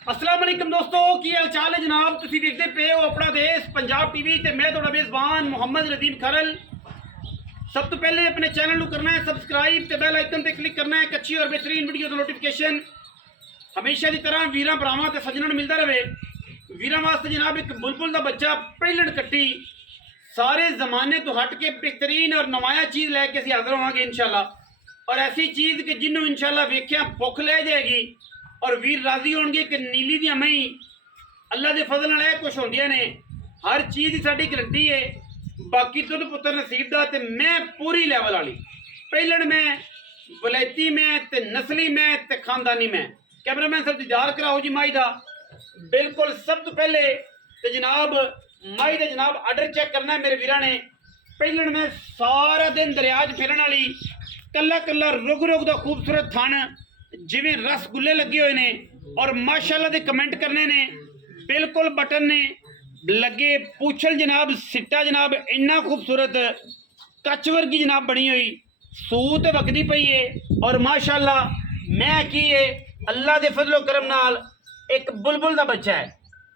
अस्सलाम वालेकुम दोस्तों, की हाल चाल है जनाब। तुसी देखते पे हो अपना देश पंजाब टीवी ते मैं तुहाडा मेज़बान मुहम्मद रदीम खरल। सब तो पहले अपने चैनल को करना है सबसक्राइब ते बेल आइकन ते क्लिक करना है एक अच्छी और बेहतरीन वीडियो का नोटिफिकेशन हमेशा की तरह वीरां भरावां ते सज्जनां नूं मिलता रहे। वीरां वास्ते जनाब एक बुलबुल का बच्चा पहिलण कट्टी सारे जमाने तो हट के बेहतरीन और नवाया चीज़ लैके असीं हाज़र होवांगे इंशाअल्लाह। और ऐसी चीज़ कि जिन्हों इंशाअल्लाह वेख्या भुख लै जाएगी और वीर राजी होणगे कि नीली दी मई अल्लाह के फजल नाल कुछ होंदियां ने। हर चीज़ की साडी गारंटी है। बाकी दुध पुत्र नसीब दा ते मैं पूरी लैवल वाली पहिलण मैं वलैती मैं ते नस्ली मैं ते खानदानी मैं। कैमरामैन साहब दीदार कराओ जी माई दा। बिल्कुल सब तो पहले तो जनाब माई का जनाब आर्डर चेक करना है मेरे वीरां ने। पहिलण मैं सारा दिन दरिया च फिरन वाली कला कला रुग रुग का खूबसूरत थन जिवें रसगुल्ले लगे हुए ने और माशाअल्लाह दे कमेंट करने ने बिल्कुल बटन ने लगे। पूछल जनाब सिट्टा जनाब इन्ना खूबसूरत कच वर्गी जनाब बनी हुई सूत वकदी पई है। और माशाअल्लाह मैं की है अल्लाह दे फजलो करम नाल एक बुलबुल का बच्चा है।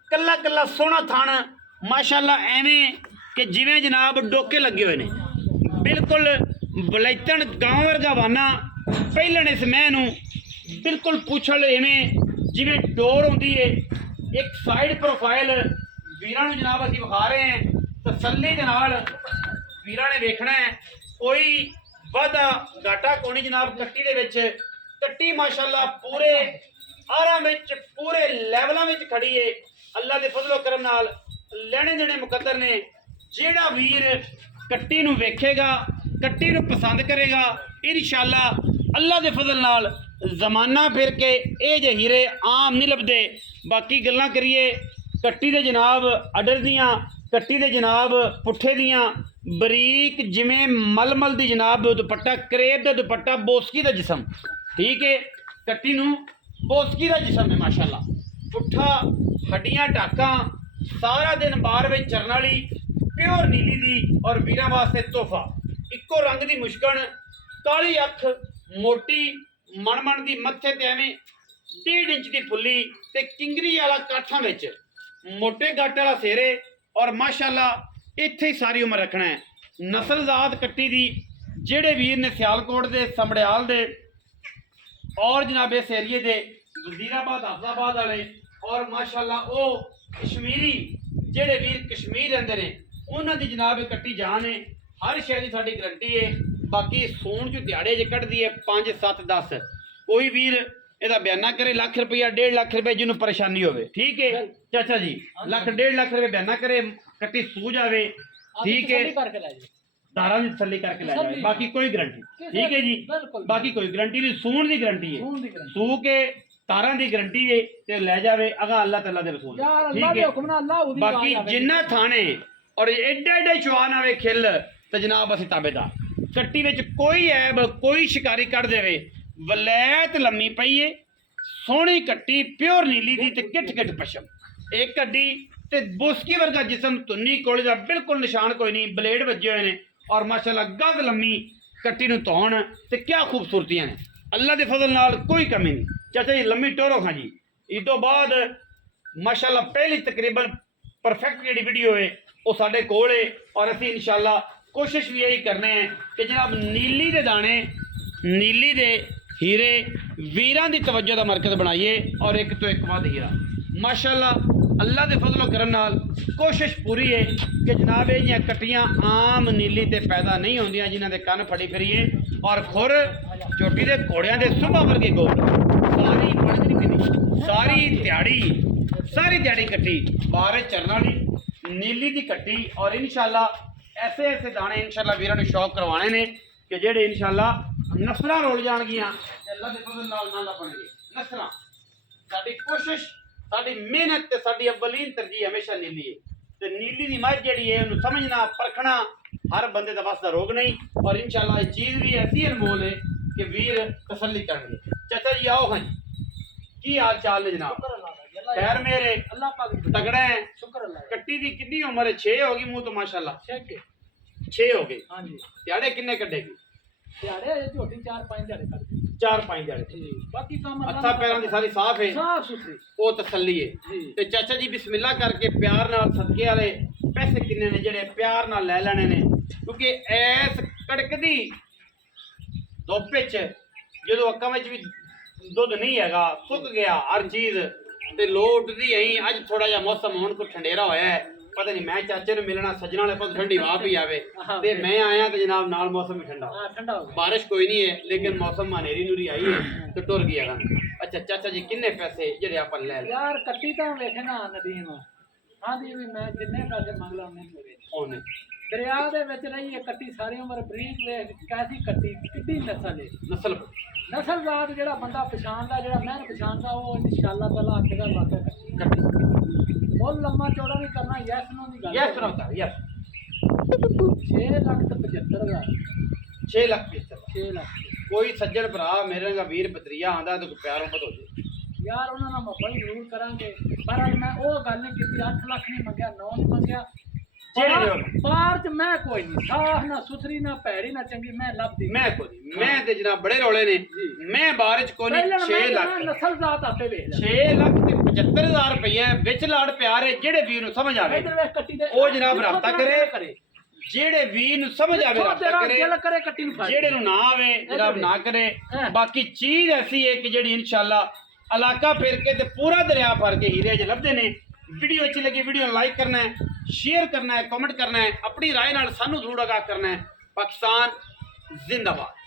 कला कला सोहना थन माशाअल्लाह एवें कि जिवें जनाब डोके लगे हुए ने बिल्कुल बलैतन गांव वर्गा वाना। पहिलण इस मैं नूं बिल्कुल पूछल इवें जिवें डोर होंदी है। एक साइड प्रोफाइल वीरां नूं जनाब असीं विखा रहे हैं तसल्ली दे नाल वीरां ने वेखना है। कोई वाधा घाटा कोनी जनाब। कट्टी दे विच कट्टी माशाअल्लाह पूरे आराम विच पूरे लैवलां विच खड़ी है। अल्लाह दे फजलो करम नाल लेने देने मुकद्दर ने। जेड़ा वीर कट्टी नूं वेखेगा कट्टी नूं पसंद करेगा इंशाअल्लाह अल्लाह दे फजल नाल जमाना फिर के ये जे हीरे आम नहीं लभदे। बाकी गल्लां करिए कट्टी दे जनाब अडर दियां कट्टी दे जनाब पुट्ठे दियां बरीक जिमें मलमल दी जनाब दुपट्टा करेब दा दुपट्टा बोसकी दा जिसम ठीक है। कट्टी नूं बोसकी दा जिसम है माशाअल्लाह पुट्ठा हड्डियां टाका सारा दिन बार में चरन वाली प्योर नीली दी और वीरां वास्ते तोहफा। इक्को रंग दी मुश्कन काली अख मोटी मन दी मत्थे ते एवें 1.5 इंच की फुल्ली ते किंगरी वाला काठा विच मोटे गट वाला सेरे और माशाअल्लाह इत्थे ही सारी उम्र रखना है। नस्लजात कट्टी दी जेड़े वीर ने सियालकोट दे समड़ियाल दे और जनाब इस एरिए दे वजीराबाद हाफजाबाद वाले और माशाअल्लाह वो कश्मीरी जेड़े वीर कश्मीर रहिंदे ने उन्हां दी जनाब कट्टी जान है। हर शय दी साडी गारंटी है। बाकी सूण च दिहाड़े जे कढ़दी है 5 7 10 कोई वीर ਇਹਦਾ ਬਿਆਨਾ करे लाख रुपया 1.5 लाख रुपए जिन्होंने परेशानी होवे ठीक है चाचा जी लाख 1.5 लाख रुपए बयाना करे कट्टी सू जावे ठीक है धारा की तसल्ली करके लै जाए। बाकी कोई गारंटी ठीक है जी। बाकी कोई गारंटी नहीं सूण की गारंटी है सू के तारा की गारंटी है ते लै जावे अगा अल्लाह तआला दे रसूल ठीक है। बाकी जिन्ना थाने और एडे एडे चवान आवे खिल तो जनाब असीं ताबेदार। कट्टी विच कोई ऐब कोई शिकारी कढ़ देवे वलैत लम्मी पई है सोहनी कट्टी प्योर नीली दी ते किट किट पशम एक कड्डी ते बोसकी वर्गा जिसम तुन्नी कोले दा बिल्कुल निशान कोई नहीं ब्लेड वजे हुए ने और माशाअल्लाह गज लम्मी कट्टी नूं धौण ते क्या खूबसूरतियां ने अल्लाह दे फजल नाल कोई कमी नहीं। चाचा जी लम्मी टोरो खां जी। इस तो बाद माशाअल्लाह पहली तकरीबन परफेक्ट जिहड़ी वीडियो है वो साडे कोल है और असीं इंशाअल्लाह कोशिश भी यही करने हैं कि जनाब नीली दे दाने नीली दे हीरे वीरां दी तवज्जो दा मरकज बनाइए और एक तो एक बाद हीरा माशाअल्लाह अल्लाह दे फजलो करम नाल कोशिश पूरी है कि जनाब ये कट्टियां आम नीली ते पैदा नहीं होंदियां जिन्हां दे कन्न फड़ी फिरीए और खुर चोटी दे घोड़ियां दे सुबह वर्गे गोल सारी सारी दिहाड़ी कट्टी बाहर चरन वाली नीली दी कट्टी और इंशाअल्लाह ऐसे ऐसे दाने इंशाअल्लाह वीरां नूं शौक करवाने ने कि जेड़े इंशाअल्लाह नस्लां रोल जाणगियां अल्लाह दे फजल नाल ना बनगे नस्लां। साडी कोशिश साडी मेहनत ते साडी अव्वलीन तरजीह हमेशा नीली है ते नीली दी मझ जेड़ी है उन्हें समझना परखना हर बंदे दा बस दा रोग नहीं और इंशाअल्लाह ये चीज़ भी ऐसी अनमोल है कि वीर तसल्ली करनगे। चाचा जी आओ हाँ जी की हाल चाल है जनाब खैर मेरे अल्लाह पाक तगड़ा है शुक्र अल्लाह। कट्टी दी कितनी उम्र है 6 होगी मुंह तो माशाअल्लाह 6 हो गई हाँ जी। दिहाड़े किन्ने कटेगी दिहाड़े झोटी 4 5 दिहाड़े 4-5 ਦਿਹਾੜੇ ਜੀ ਬਾਕੀ ਕੰਮ ਹੱਥਾਂ ਪੈਰਾਂ ਦੀ ਸਾਰੀ ਸਾਫ਼ ਹੈ, ਸਾਫ ਸੁਥਰੀ ਉਹ ਤਸੱਲੀ ਹੈ। ਜੀ ਤੇ ਚਾਚਾ ਜੀ ਬਿਸਮਿਲ੍ਲਾ ਕਰਕੇ ਪਿਆਰ ਨਾਲ ਸਦਕੇ ਵਾਲੇ ਪੈਸੇ ਕਿੰਨੇ ਨੇ ਜਿਹੜੇ ਪਿਆਰ ਨਾਲ ਲੈ ਲੈਣੇ ਨੇ, ਕਿਉਂਕਿ ਐਸ ਕੜਕਦੀ ਧੁੱਪ ਵਿੱਚ ਜਦੋਂ ਅੱਖਾਂ ਵਿੱਚ ਵੀ ਦੁੱਧ ਨਹੀਂ ਹੈਗਾ, ਸੁੱਕ ਗਿਆ ਹਰ ਚੀਜ਼ ਤੇ ਲੋਟਦੀ ਆਈ। ਅੱਜ ਥੋੜਾ ਜਿਹਾ ਮੌਸਮ ਹੁਣ ਕੋ ਠੰਡੇਰਾ ਹੋਇਆ ਹੈ, ਪਤਾ ਨਹੀਂ ਮੈਂ ਚਾਚੇ ਨੂੰ ਮਿਲਣਾ ਸੱਜਣਾ ਵਾਲੇ ਕੋਲ ਠੰਡੀ ਹਵਾ ਪਈ ਆਵੇ ਤੇ ਮੈਂ ਆਇਆ ਤੇ ਜਨਾਬ ਨਾਲ ਮੌਸਮ ਵੀ ਠੰਡਾ ਹਾਂ ਠੰਡਾ ਹੋ ਗਿਆ ਬਾਰਿਸ਼ ਕੋਈ ਨਹੀਂ ਹੈ ਲੇਕਿਨ ਮੌਸਮ ਹਨੇਰੀ ਨੂਰੀ ਆਈ ਹੈ ਤੇ ਟੁਰ ਗਿਆ ਗਾ। ਅੱਛਾ ਚਾਚਾ ਜੀ ਕਿੰਨੇ ਪੈਸੇ ਜਿਹੜੇ ਆਪਾਂ ਲੈ ਲਏ ਯਾਰ ਕੱਟੀ ਤਾਂ ਵੇਖੇ ਨਾ ਨਦੀਮ ਆਂਦੀ ਵੀ ਮੈਂ ਜਿੰਨੇ ਪੈਸੇ ਮੰਗ ਲਾ ਉਹਨੇ ਮੇਰੇ ਉਹਨੇ ਦਰਿਆ ਦੇ ਵਿੱਚ ਰਹੀ ਹੈ ਕੱਟੀ ਸਾਰੀ ਉਮਰ ਬਰੀਕ ਵੇਖ ਕੈਸੀ ਕੱਟੀ ਕਿੱਡੀ ਨਸਲ ਹੈ ਨਸਲ ਨਸਲਜ਼ਾਤ ਜਿਹੜਾ ਬੰਦਾ ਪਛਾਣਦਾ ਜਿਹੜਾ ਮੈਂ ਪਛਾਣਦਾ ਉਹ ਇਨਸ਼ਾਅੱਲਾ ਤਾਲਾ ਅੱਗੇ ਦਾ ਵਾਕਿਆ ਕੱਟੀ ਬਹੁਤ ਲੰਮਾ ਚੌੜਾ ਨਹੀਂ ਕਰਨਾ ਯੈਸ ਨੂੰ ਦੀ ਗੱਲ ਯਸ ਰੋਤਾ ਯਸ 6 ਲੱਖ ਤੇ 75,000 6 ਲੱਖ ਪਿੱਛੇ 6 ਲੱਖ ਕੋਈ ਸੱਜਣ ਭਰਾ ਮੇਰੇ ਨਾਲ ਵੀਰ ਬਦਰੀਆ ਆਂਦਾ ਤੇ ਕੋਈ ਪਿਆਰੋਂ ਪਤ ਹੋ ਜੇ ਯਾਰ ਉਹਨਾਂ ਨਾਲ ਮੱਬਾ ਹੀ ਜ਼ਰੂਰ ਕਰਾਂਗੇ ਪਰ ਅੱਜ ਮੈਂ ਉਹ ਗੱਲ ਨਹੀਂ ਕੀਤੀ 8 ਲੱਖ ਨਹੀਂ ਮੰਗਿਆ 9 ਨਹੀਂ ਮੰਗਿਆ ਬਾਹਰ ਚ ਮੈਂ ਕੋਈ ਨਹੀਂ ਸਾਹ ਨਾ ਸੁਥਰੀ ਨਾ ਭੈੜੀ ਨਾ ਚੰਗੀ ਮੈਂ ਲੱਭਦੀ ਮੈਂ ਕੋਈ ਮੈਂ ਤੇ ਜਨਾਬ ਬੜੇ ਰੌਲੇ ਨੇ ਮੈਂ ਬਾਹਰ ਚ ਕੋਈ ਨਹੀਂ 6 ਲੱਖ ਨਸਲ ਜ਼ਾਤ ਆਪੇ ਵੇਖ ਲੈ 6 ਲੱਖ ਤੇ 75,000 ਰੁਪਏ ਵਿੱਚ ਲਾੜ ਪਿਆਰ ਹੈ ਜਿਹੜੇ ਵੀਰ ਨੂੰ ਸਮਝ ਆਵੇ ਇਧਰ ਵੇਖ ਕੱਟੀ ਦੇ ਉਹ ਜਨਾਬ ਰਾਬਤਾ ਕਰੇ ਜਿਹੜੇ ਵੀਰ ਨੂੰ ਸਮਝ ਆਵੇ ਰਾਬਤਾ ਕਰੇ ਦਿਲ ਕਰੇ ਕੱਟੀ ਨੂੰ ਫੜ ਜਿਹੜੇ ਨੂੰ ਨਾ ਆਵੇ ਜਨਾਬ ਨਾ ਕਰੇ ਬਾਕੀ ਚੀਜ਼ ਐਸੀ ਹੈ ਕਿ ਜਿਹੜੀ ਇਨਸ਼ਾਅੱਲਾ ਇਲਾਕਾ ਫਿਰ ਕੇ ਤੇ ਪੂਰਾ ਦਰਿਆ ਭਰ ਕੇ ਹੀਰੇ ਜ ਲੱਭਦੇ ਨੇ। ਵੀਡੀਓ अच्छी लगी वीडियो लाइक करना है, शेयर करना है, कमेंट करना है, अपनी राय नाल सानू जरूर आगाह करना है। पाकिस्तान जिंदाबाद।